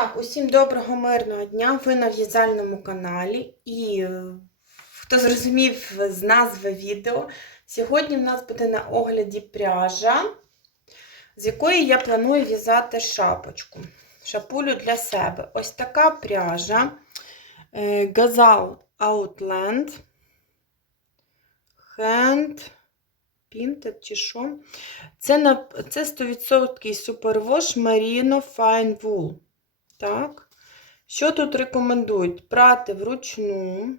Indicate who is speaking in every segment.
Speaker 1: Так, усім доброго мирного дня. Ви на в'язальному каналі. І е, хто зрозумів з назви відео, сьогодні в нас буде на огляді пряжа, з якої я планую в'язати шапочку. Шапулю для себе. Ось така пряжа е, Gazal Outland Hand Painted чи що. Це, на, це 100% супервош Merino Fine Wool. Так. Що тут рекомендують? Прати вручну,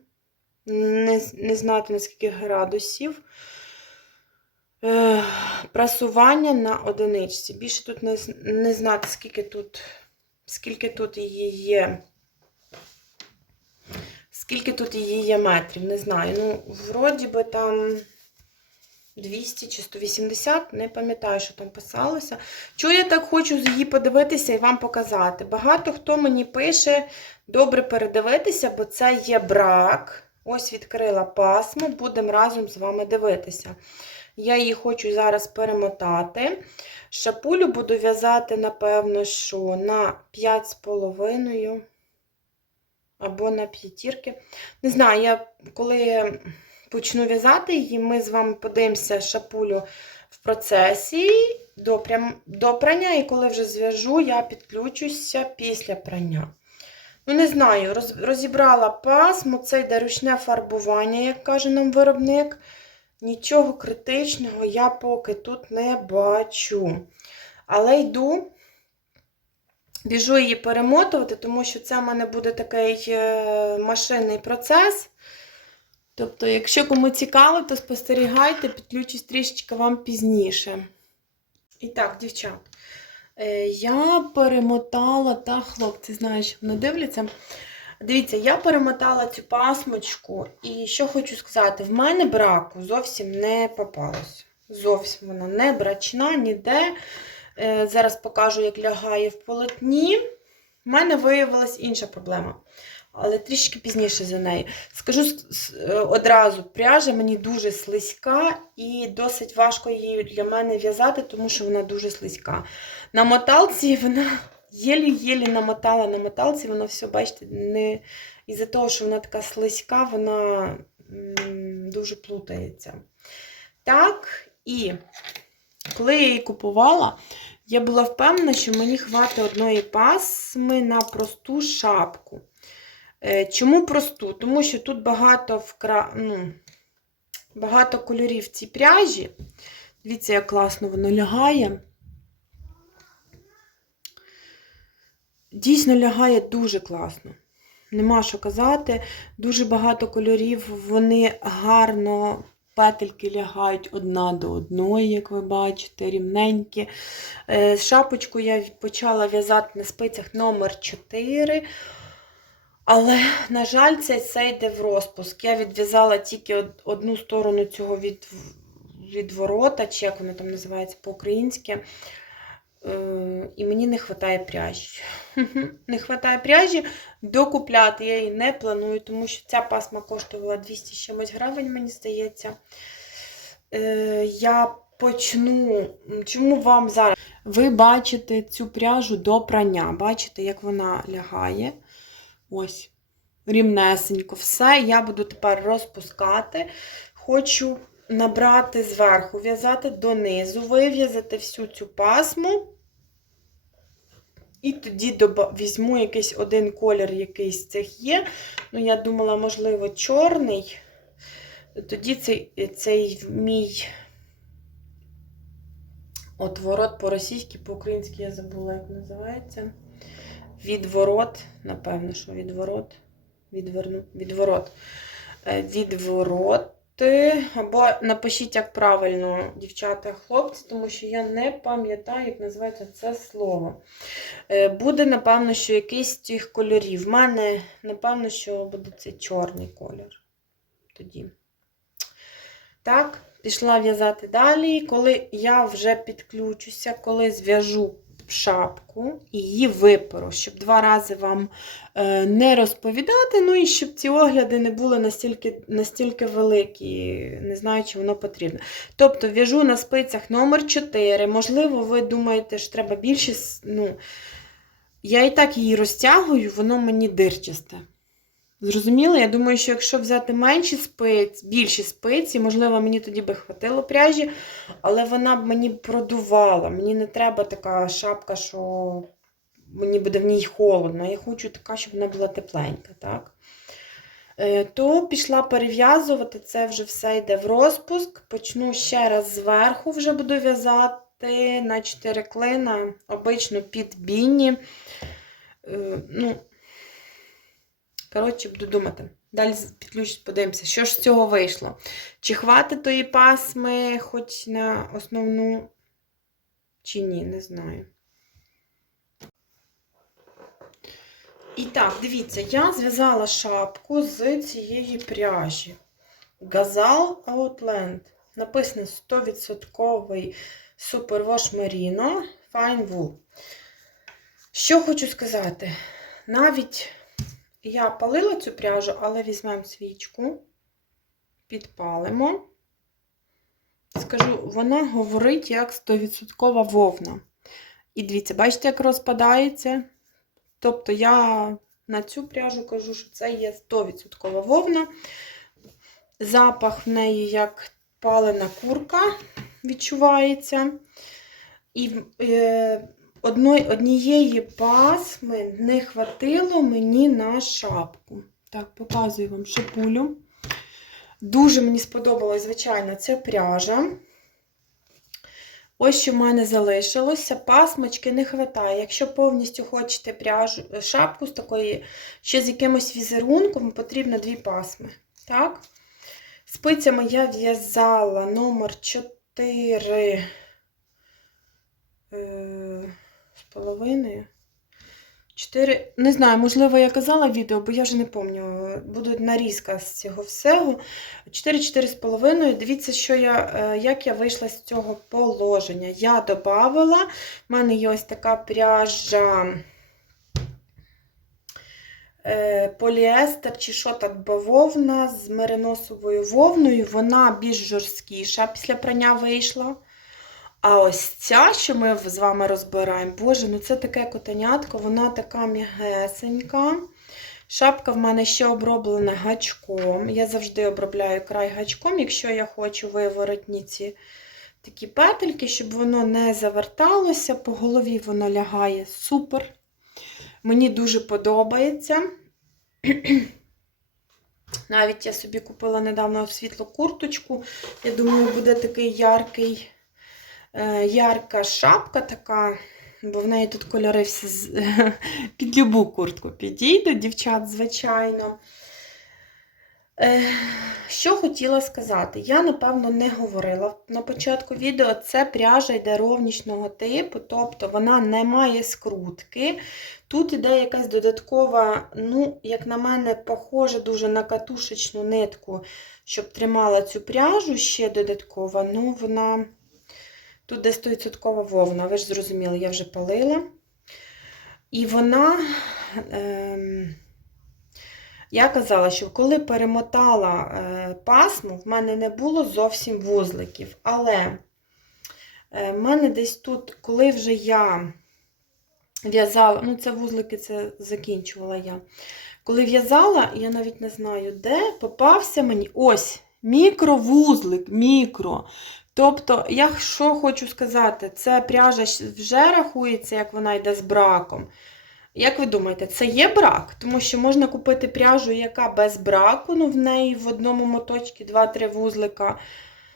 Speaker 1: не, не знати наскільки градусів. Е, прасування на одиничці. Більше тут не, не знати, скільки тут, скільки тут її є. Скільки тут її є метрів, не знаю. Ну, вроді би там 200 чи 180, не пам'ятаю, що там писалося. Чого я так хочу її подивитися і вам показати? Багато хто мені пише добре передивитися, бо це є брак. Ось відкрила пасмо, будемо разом з вами дивитися. Я її хочу зараз перемотати. Шапулю буду в'язати, напевно, що на 5,5 або на п'ятірки. Не знаю, я коли почну в'язати її, ми з вами подивимося шапулю в процесі до, прям, до прання, і коли вже зв'яжу, я підключуся після прання. Ну, не знаю, роз, розібрала пасмо, це йде ручне фарбування, як каже нам виробник. Нічого критичного я поки тут не бачу. Але йду, біжу її перемотувати, тому що це в мене буде такий е, машинний процес. Тобто, якщо кому цікаво, то спостерігайте, підключусь трішечки вам пізніше. І так, дівчат, е, я перемотала, та хлопці, що вони дивляться. Дивіться, я перемотала цю пасмочку, і що хочу сказати, в мене браку зовсім не попалось. Зовсім вона не брачна, ніде. Е, Зараз покажу, як лягає в полотні. В мене виявилась інша проблема але трішки пізніше за нею. Скажу одразу, пряжа мені дуже слизька і досить важко її для мене в'язати, тому що вона дуже слизька. На моталці вона єлі-єлі намотала на моталці, вона все, бачите, не із-за того, що вона така слизька, вона дуже плутається. Так, і коли я її купувала, я була впевнена, що мені хватить одної пасми на просту шапку. Е, чому просту? Тому що тут багато вкра... ну, багато кольорів цій пряжі. Дивіться, як класно воно лягає. Дійсно лягає дуже класно. Нема що казати. Дуже багато кольорів, вони гарно, петельки лягають одна до одної, як ви бачите, рівненькі. Е, шапочку я почала в'язати на спицях номер 4 але, на жаль, це все йде в розпуск. Я відв'язала тільки одну сторону цього від, відворота, чи як воно там називається по-українськи. Е, і мені не вистачає пряжі. Не вистачає пряжі, докупляти я її не планую, тому що ця пасма коштувала 200 чимось гривень, мені здається. Е, я почну. Чому вам зараз? Ви бачите цю пряжу до прання. Бачите, як вона лягає. Ось, рівнесенько. Все, я буду тепер розпускати. Хочу набрати зверху, в'язати донизу, вив'язати всю цю пасму. І тоді візьму якийсь один колір, який з цих є. Ну, я думала, можливо, чорний. Тоді цей цей мій отворот по-російськи, по-українськи я забула, як називається відворот, напевно, що відворот, відверну, відворот, е, відвороти. Або напишіть, як правильно, дівчата, хлопці, тому що я не пам'ятаю, як називається це слово. Е, буде, напевно, що якийсь з цих кольорів. В мене, напевно, що буде цей чорний колір. Тоді. Так, пішла в'язати далі. Коли я вже підключуся, коли зв'яжу шапку і її випору, щоб два рази вам е, не розповідати, ну і щоб ці огляди не були настільки настільки великі, не знаю, чи воно потрібно. Тобто в'яжу на спицях номер 4 Можливо, ви думаєте, що треба більше. ну, я і так її розтягую, воно мені дирчасте. Зрозуміло? Я думаю, що якщо взяти менші спиці, більші спиці, можливо, мені тоді би хватило пряжі, але вона б мені продувала. Мені не треба така шапка, що мені буде в ній холодно. Я хочу така, щоб вона була тепленька. так? Е, То пішла перев'язувати, це вже все йде в розпуск. Почну ще раз зверху, вже буду в'язати на 4 клина, обично під біні. Е, Ну, коротше, буду думати. Далі підключить, подивимося, що ж з цього вийшло. Чи хватить тої пасми хоч на основну, чи ні, не знаю. І так, дивіться, я зв'язала шапку з цієї пряжі. Газал Outland. Написано 100% Superwash Merino Fine Wool. Що хочу сказати? Навіть я палила цю пряжу, але візьмемо свічку, підпалимо. Скажу, вона говорить як 100% вовна. І дивіться, бачите, як розпадається? Тобто я на цю пряжу кажу, що це є 100% вовна. Запах в неї як палена курка відчувається. І е, однієї пасми не хватило мені на шапку. Так, показую вам шапулю. Дуже мені сподобалась, звичайно, ця пряжа. Ось що в мене залишилося. Пасмочки не вистачає. Якщо повністю хочете пряжу, шапку з такої, ще з якимось візерунком, потрібно дві пасми. Так? Спицями я в'язала номер 4 е, з половиною. 4, не знаю, можливо, я казала відео, бо я вже не пам'ятаю. Буде нарізка з цього всього. 4-4 з половиною. Дивіться, що я, е, як я вийшла з цього положення. Я додавала, в мене є ось така пряжа е, поліестер чи що так бавовна з мериносовою вовною. Вона більш жорсткіша після прання вийшла. А ось ця, що ми з вами розбираємо, боже, ну це таке котенятко, вона така м'ягесенька. Шапка в мене ще оброблена гачком. Я завжди обробляю край гачком, якщо я хочу виворотні ці такі петельки, щоб воно не заверталося, по голові воно лягає супер. Мені дуже подобається. Навіть я собі купила недавно світлу курточку. Я думаю, буде такий яркий, ярка шапка така, бо в неї тут кольори всі під любу куртку підійдуть, дівчат, звичайно. Е, Що хотіла сказати? Я, напевно, не говорила на початку відео. Це пряжа йде ровнічного типу, тобто вона не має скрутки. Тут іде якась додаткова, ну, як на мене, похоже дуже на катушечну нитку, щоб тримала цю пряжу ще додаткова. Ну, вона тут де 100% вовна, ви ж зрозуміли, я вже палила. І вона. Ем... Я казала, що коли перемотала е, пасму, в мене не було зовсім вузликів. Але е, в мене десь тут, коли вже я в'язала, ну це вузлики це закінчувала я. Коли в'язала, я навіть не знаю, де попався мені ось мікровузлик, мікро. Тобто, я що хочу сказати, це пряжа вже рахується, як вона йде з браком. Як ви думаєте, це є брак? Тому що можна купити пряжу, яка без браку, ну в неї в одному моточці 2-3 вузлика.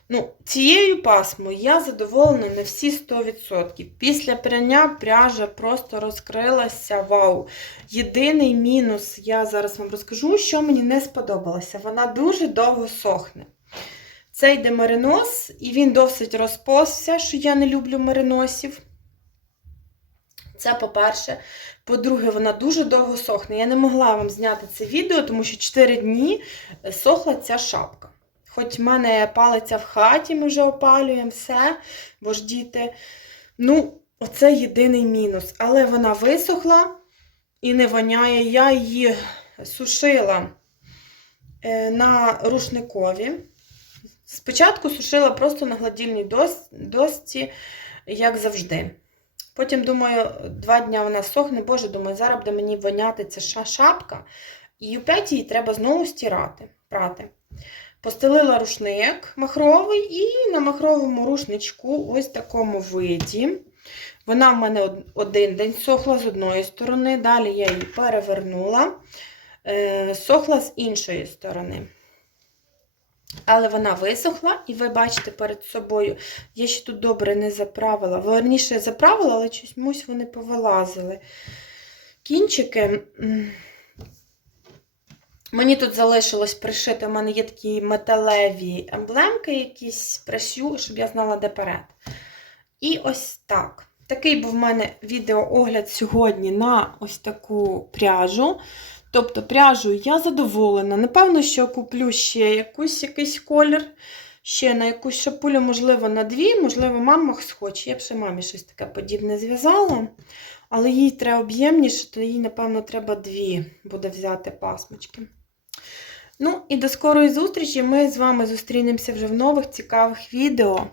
Speaker 1: Ну, Цією пасмою я задоволена на всі 100%. Після прання пряжа просто розкрилася. Вау! Єдиний мінус, я зараз вам розкажу, що мені не сподобалося. Вона дуже довго сохне. Це йде меринос, і він досить розповзся, що я не люблю мериносів. Це по-перше. По-друге, вона дуже довго сохне. Я не могла вам зняти це відео, тому що 4 дні сохла ця шапка. Хоч в мене палиця в хаті, ми вже опалюємо все, бо ж діти. Ну, оце єдиний мінус. Але вона висохла і не воняє. Я її сушила е, на рушникові. Спочатку сушила просто на гладільній дос- досці, як завжди. Потім думаю, два дні вона сохне, боже, думаю, зараз буде мені воняти ця шапка. І опять її треба знову стирати, прати. Постелила рушник махровий і на махровому рушничку, ось такому виді. Вона в мене один день сохла з одної сторони, далі я її перевернула, е, сохла з іншої сторони. Але вона висохла, і ви бачите перед собою, я ще тут добре не заправила. Верніше заправила, але чомусь вони повилазили. Кінчики. Мені тут залишилось пришити, у мене є такі металеві емблемки, якісь пришю, щоб я знала, де перед. І ось так. Такий був в мене відеоогляд сьогодні на ось таку пряжу. Тобто пряжу я задоволена. Напевно, що куплю ще якусь, якийсь колір, ще на якусь шапулю, можливо, на дві, можливо, мама схоче. Я б ще мамі щось таке подібне зв'язала. Але їй треба об'ємніше, то їй, напевно, треба дві буде взяти пасмочки. Ну і до скорої зустрічі. Ми з вами зустрінемося вже в нових цікавих відео.